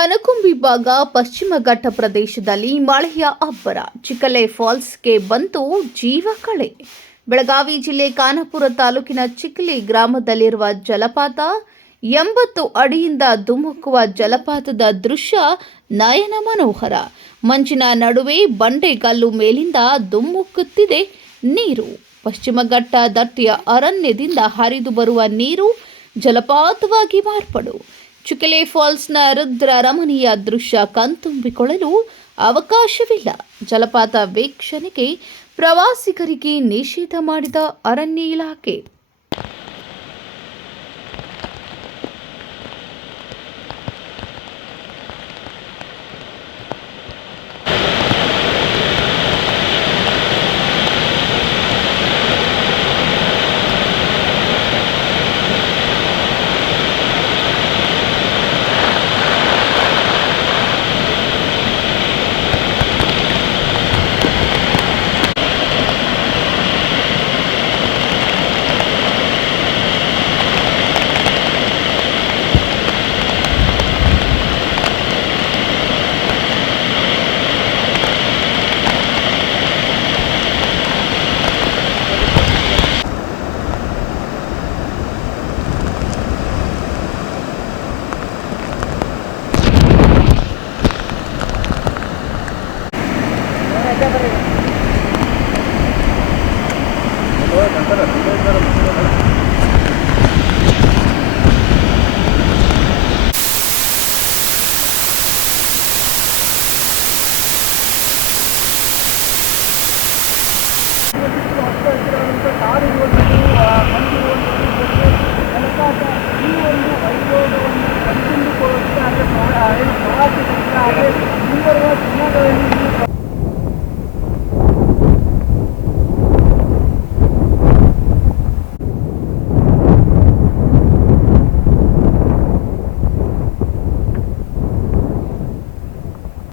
ಕನಕುಂಬಿ ಭಾಗ ಪಶ್ಚಿಮ ಘಟ್ಟ ಪ್ರದೇಶದಲ್ಲಿ ಮಳೆಯ ಅಬ್ಬರ. ಚಿಕ್ಕಲೆ ಫಾಲ್ಸ್ಗೆ ಬಂತು ಜೀವ ಕಳೆ. ಬೆಳಗಾವಿ ಜಿಲ್ಲೆ ಖಾನಾಪುರ ತಾಲೂಕಿನ ಚಿಕ್ಕಲಿ ಗ್ರಾಮದಲ್ಲಿರುವ ಜಲಪಾತ 80 ಅಡಿಯಿಂದ ಧುಮುಕುವ ಜಲಪಾತದ ದೃಶ್ಯ ನಯನ ಮನೋಹರ. ಮಂಜಿನ ನಡುವೆ ಬಂಡೆಗಲ್ಲು ಮೇಲಿಂದ ಧುಮುಕುತ್ತಿದೆ ನೀರು. ಪಶ್ಚಿಮ ಘಟ್ಟ ದಟ್ಟಿಯ ಅರಣ್ಯದಿಂದ ಹರಿದು ಬರುವ ನೀರು ಜಲಪಾತವಾಗಿ ಮಾರ್ಪಡು. ಚಿಕ್ಕಲೆ ಫಾಲ್ಸ್ನ ರುದ್ರ ರಮಣೀಯ ದೃಶ್ಯ ಕಣ್ತುಂಬಿಕೊಳ್ಳಲು ಅವಕಾಶವಿಲ್ಲ. ಜಲಪಾತ ವೀಕ್ಷಣೆಗೆ ಪ್ರವಾಸಿಗರಿಗೆ ನಿಷೇಧ ಮಾಡಿದ ಅರಣ್ಯ ಇಲಾಖೆ. ಕಾರ್